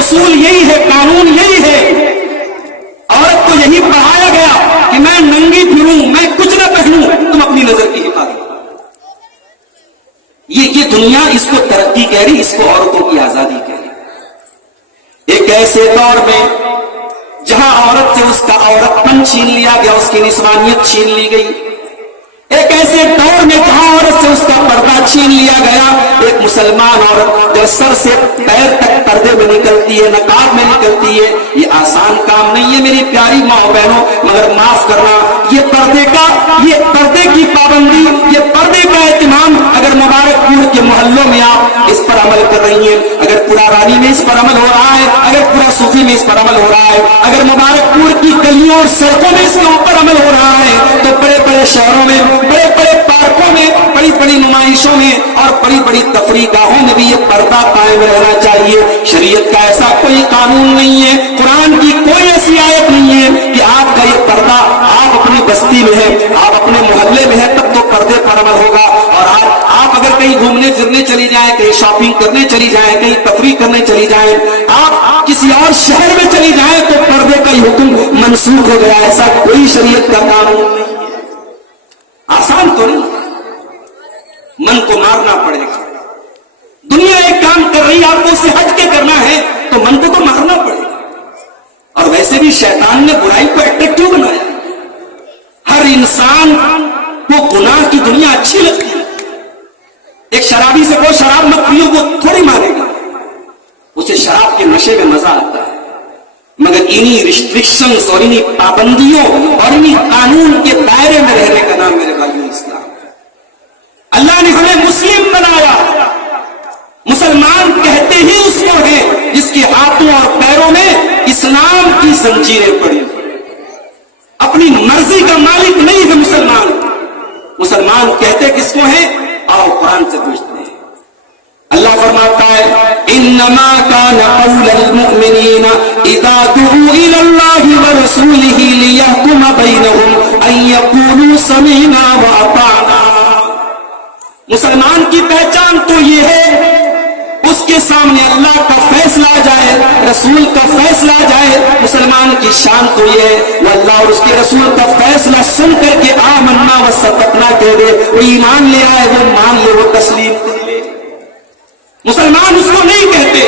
اصول یہی ہے، قانون یہی ہے. عورت کو یہی پڑھایا گیا کہ میں ننگی پھروں، میں کچھ نہ پہنوں، تم اپنی نظر کی حفاظت. یہ دنیا اس کو ترقی کہہ رہی، اس کو عورتوں کی آزادی کہہ رہی. ایک ایسے دور میں جہاں عورت سے اس کا عورت پن چھین لیا گیا، اس کی نسوانیت چھین لی گئی. ایک ایسے دور میں جہاں عورت سے اس کا پردہ چھین لیا گیا. ایک مسلمان عورت جو سر سے پیر تک پردے میں نکلتی ہے، نقاب میں نکلتی ہے، یہ آسان کام نہیں ہے میری پیاری ماں بہنوں. مگر معاف کرنا، یہ پردے کی پابندی، یہ پردے کا اہتمام اگر مبارک پور کے محلوں میں آپ اس پر عمل کر رہی ہیں، اگر پورا رانی میں اس پر عمل ہو رہا ہے، اگر پورا صوفی میں اس پر عمل ہو رہا ہے، اگر مبارک پور کی گلیوں اور سڑکوں میں اس کے اوپر عمل ہو رہا ہے، تو بڑے بڑے شہروں میں، بڑے بڑے پارکوں میں، بڑی بڑی نمائشوں میں اور بڑی بڑی تفریح گاہوں میں بھی یہ پردہ قائم رہنا چاہیے. شریعت کا ایسا کوئی قانون نہیں ہے، قرآن کی کوئی ایسی آیت نہیں ہے کہ آپ کا یہ پردہ، آپ اپنی بستی میں ہیں، آپ اپنے محلے میں ہیں تب تو پردے پر عمل ہوگا. اور آپ اگر کہیں گھومنے پھرنے چلی جائیں، کہیں شاپنگ کرنے چلی جائیں، کہیں تفریح کرنے چلی جائیں، آپ کسی اور شہر میں چلی جائیں تو پردے کا حکم منسوخ ہو گیا. ایسا کوئی شریعت کا قانون نہیں. آسان تو نہیں، من کو مارنا پڑے گا. دنیا ایک کام کر رہی ہے، آپ کو اسے ہٹ کے کرنا ہے تو من کو تو مارنا پڑے گا. اور ویسے بھی شیطان نے برائی کو اٹریکٹیو بنایا. ہر انسان کو گناہ کی دنیا اچھی لگتی ہے. ایک شرابی سے کوئی شراب مت پیو، وہ تھوڑی مانے گا، اسے شراب کے نشے میں مزہ آتا ہے. مگر انہی ریسٹرکشنز اور انہی پابندیوں اور انہی قانون کے دائرے میں رہنے کا نام میرے بھائیوں اسلام ہے. اللہ نے ہمیں مسلم بنایا. مسلمان کہتے ہی اس کو ہیں جس کے ہاتھوں اور پیروں میں اسلام کی زنجیریں پڑی. اپنی مرضی کا مالک نہیں ہے مسلمان. مسلمان کہتے کس کو ہیں؟ آؤ قرآن سے پوچھتے ہیں. اللہ فرماتا ہے انما كان قول المؤمنين اذا دعوا الى الله ورسوله ليحكم بينهم ان يقولوا سمعنا واطعنا. مسلمان کی پہچان تو یہ ہے اس کے سامنے اللہ کا فیصلہ آ جائے، رسول کا فیصلہ آ جائے. مسلمان کی شان تو یہ ہے وہ اللہ اور اس کے رسول کا فیصلہ سن کر کے آمنا وصدقنا کہہ دے. وہ ایمان لے آئے، وہ مان لے، وہ تسلیم کر لے. مسلمان اس کو نہیں کہتے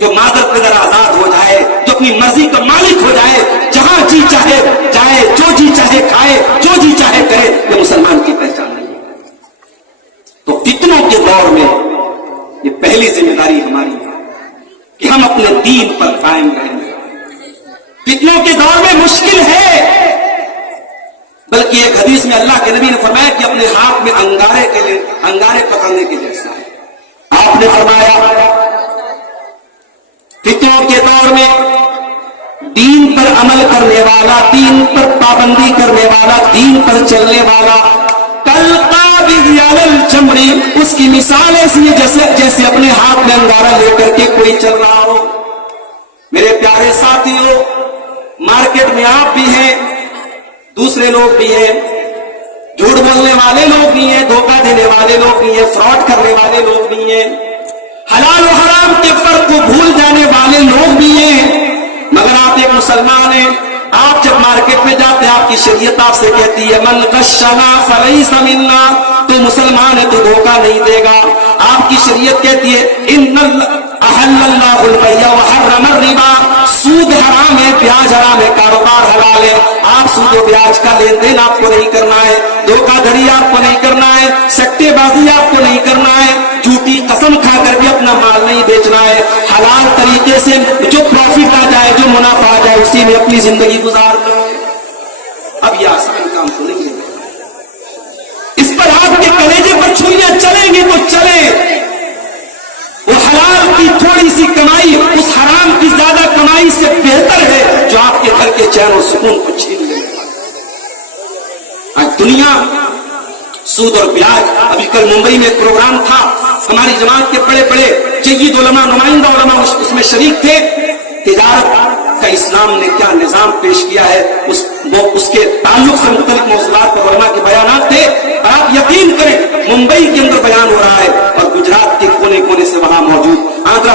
جو مادر پدر آزاد ہو جائے، جو اپنی مرضی کا مالک ہو جائے، جہاں جی چاہے جائے، جو جی چاہے کھائے، جو جی چاہے کرے. یہ مسلمان کی پہچان نہیں ہے. تو فتنوں کے دور میں یہ پہلی ذمہ داری ہماری ہے کہ ہم اپنے دین پر قائم رہیں. فتنوں کے دور میں مشکل ہے، بلکہ ایک حدیث میں اللہ کے نبی نے فرمایا کہ اپنے ہاتھ میں انگارے پکڑنے کے جیسا ہے. آپ نے فرمایا فتنوں کے دور میں دین پر عمل کرنے والا، دین پر پابندی کرنے والا، دین پر چلنے والا کل قابض علی الجمر، اس کی مثال ایسی ہے جیسے اپنے ہاتھ میں انگارہ لے کر کے کوئی چل رہا ہو. میرے پیارے ساتھیوں، مارکیٹ میں آپ بھی ہیں، دوسرے لوگ بھی ہیں، جھوٹ بولنے والے لوگ بھی ہیں، دھوکہ دینے والے لوگ بھی ہیں، فراڈ کرنے والے لوگ بھی ہیں، حلال و حرام کے فرق کو بھول جانے والے لوگ بھی ہیں. مگر آپ ایک مسلمان ہیں. آپ جب مارکیٹ میں جاتے ہیں آپ کی شریعت آپ سے کہتی ہے من غشنا فلیس منا، تو مسلمان ہے تو دھوکہ نہیں دے گا. آپ کی شریعت کہتی ہے ان احل اللہ البیع وحرم الربا، سود حرام ہے، بیاج حرام ہے، کاروبار حلال ہے. آپ سود و بیاج کا لین دین آپ کو نہیں کرنا ہے، دھوکہ دھڑی آپ کو نہیں کرنا ہے، سٹے بازی آپ کو نہیں کرنا ہے، جھوٹی قسم کھا کر بھی اپنا مال نہیں بیچنا ہے. حلال طریقے سے جو پروفٹ آ جائے، جو منافع آ جائے، اسی میں اپنی زندگی گزار کرو. اب یہ آسان کام تو نہیں ہے. اس پر آپ کے کلیجے پر چھریاں چلیں گی تو چلیں. وہ حلال کی تھوڑی سی کمائی اس حرام کی زیادہ کمائی سے بہتر ہے جو آپ کے گھر کے چین و سکون کو چھین لے. آج دنیا سود اور بیاج. ابھی کل ممبئی میں ایک پروگرام تھا، ہماری جماعت کے بڑے بڑے جید علماء، نمائندہ علماء اس میں شریک تھے. تجارت کا اسلام نے کیا نظام پیش کیا ہے، اس کے تعلق سے مختلف موضوعات پر علماء کے بیانات تھے. آپ یقین کریں ممبئی کے اندر بیان ہو رہا ہے اور گجرات کے کونے کونے سے وہاں موجود، آندھرا